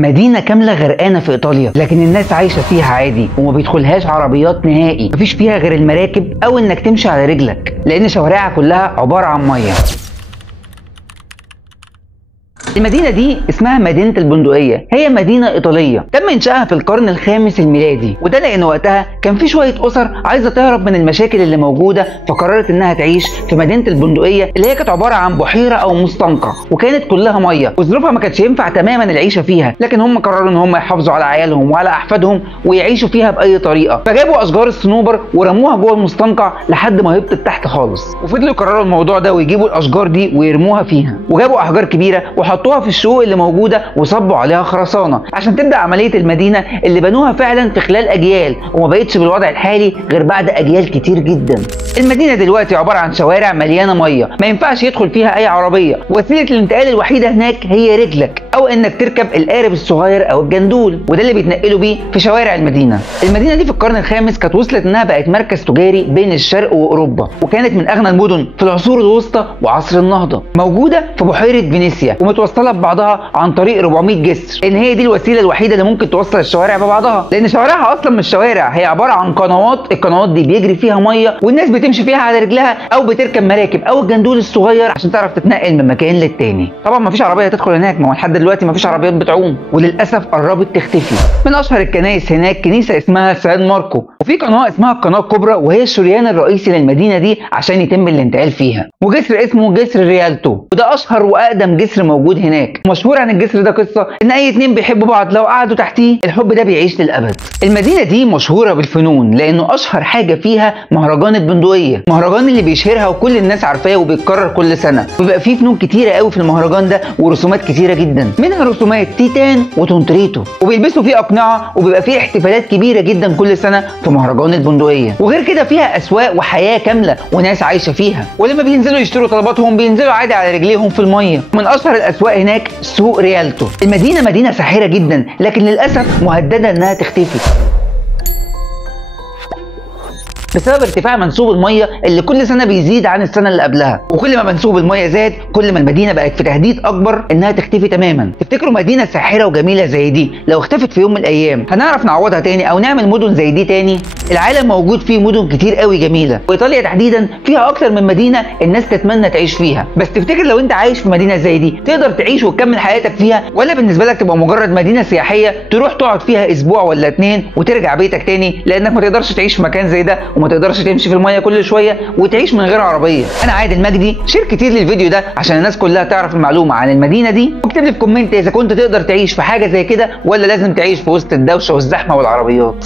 مدينة كاملة غرقانة في إيطاليا، لكن الناس عايشة فيها عادي وما بيدخلهاش عربيات نهائي، مفيش فيها غير المراكب أو إنك تمشي على رجلك لأن شوارعها كلها عبارة عن مية. المدينة دي اسمها مدينة البندقية، هي مدينة إيطالية تم إنشائها في القرن الخامس الميلادي، وده لأن وقتها كان في شوية أسر عايزة تهرب من المشاكل اللي موجودة، فقررت إنها تعيش في مدينة البندقية اللي هي كانت عبارة عن بحيرة أو مستنقع وكانت كلها مية، وظروفها ما كانتش ينفع تماما العيشة فيها، لكن هم قرروا إن هم يحافظوا على عيالهم وعلى أحفادهم ويعيشوا فيها بأي طريقة، فجابوا أشجار الصنوبر ورموها جوه المستنقع لحد ما هبطت تحت خالص، وفضلوا يكرروا الموضوع ده ويجيبوا الأشجار دي ويرموها فيها، وجابوا أحجار كبيرة وحطوها في الشقوق اللي موجوده وصبوا عليها خرسانه عشان تبدا عمليه المدينه اللي بنوها فعلا في خلال اجيال، وما بقتش بالوضع الحالي غير بعد اجيال كتير جدا. المدينه دلوقتي عباره عن شوارع مليانه ميه ما ينفعش يدخل فيها اي عربيه، وسيله الانتقال الوحيده هناك هي رجلك او انك تركب القارب الصغير او الجندول، وده اللي بيتنقلوا بيه في شوارع المدينه. المدينه دي في القرن الخامس كانت وصلت انها بقت مركز تجاري بين الشرق واوروبا، وكانت من اغنى المدن في العصور الوسطى وعصر النهضه، موجوده في بحيره فينيسيا ومتوصله ببعضها عن طريق 400 جسر، ان هي دي الوسيله الوحيده اللي ممكن توصل الشوارع ببعضها، لان شوارعها اصلا مش شوارع، هي عباره عن قنوات، القنوات دي بيجري فيها ميه والناس بتمشي فيها على رجلها او بتركب مراكب او الجندول الصغير عشان تعرف تتنقل من مكان للتاني. طبعا مفيش عربيه تدخل هناك، ما هو لحد دلوقتي مفيش عربيات بتعوم، وللاسف قربت تختفي. من اشهر الكنائس هناك كنيسه اسمها سان ماركو، وفي قناه اسمها القناه الكبرى وهي الشريان الرئيسي للمدينه دي عشان يتم الانتقال فيها، وجسر اسمه جسر ريالتو، وده اشهر واقدم جسر موجود هناك. مشهور عن الجسر ده قصه ان اي اتنين بيحبوا بعض لو قعدوا تحتيه الحب ده بيعيش للابد. المدينه دي مشهوره بالفنون لانه اشهر حاجه فيها مهرجان البندقيه، مهرجان اللي بيشهرها وكل الناس عارفاه وبيتكرر كل سنه، وبيبقى فيه فنون كتيره قوي في المهرجان ده ورسومات كتيره جدا، منها رسومات تيتان وتونتريتو، وبيلبسوا فيه اقنعه، وبيبقى فيه احتفالات كبيره جدا كل سنه في مهرجان البندقيه، وغير كده فيها اسواق وحياه كامله وناس عايشه فيها، ولما بينزلوا يشتروا طلباتهم بينزلوا عادي على رجليهم في الميه. من اشهر الاسواق هناك سوق ريالتو. المدينه مدينه ساحره جدا، لكن للاسف مهدده انها تختفي بسبب ارتفاع منسوب الميه اللي كل سنه بيزيد عن السنه اللي قبلها، وكل ما منسوب الميه زاد كل ما المدينه بقت في تهديد اكبر انها تختفي تماما. تفتكروا مدينه ساحره وجميله زي دي لو اختفت في يوم من الايام هنعرف نعوضها تاني او نعمل مدن زي دي تاني؟ العالم موجود فيه مدن كتير قوي جميله، وايطاليا تحديدا فيها اكتر من مدينه الناس تتمنى تعيش فيها، بس تفتكر لو انت عايش في مدينه زي دي تقدر تعيش وتكمل حياتك فيها، ولا بالنسبه لك تبقى مجرد مدينه سياحيه تروح تقعد فيها اسبوع ولا اتنين وترجع بيتك تاني، لانك ما تقدرش تعيش في مكان زي ده وما تقدرش تمشي في الميه كل شويه وتعيش من غير عربيه؟ انا عادل مجدي، شير كتير للفيديو ده عشان الناس كلها تعرف المعلومه عن المدينه دي، واكتب لي في كومنت اذا كنت تقدر تعيش في حاجه زي كده ولا لازم تعيش في وسط الدوشه والزحمه والعربيات.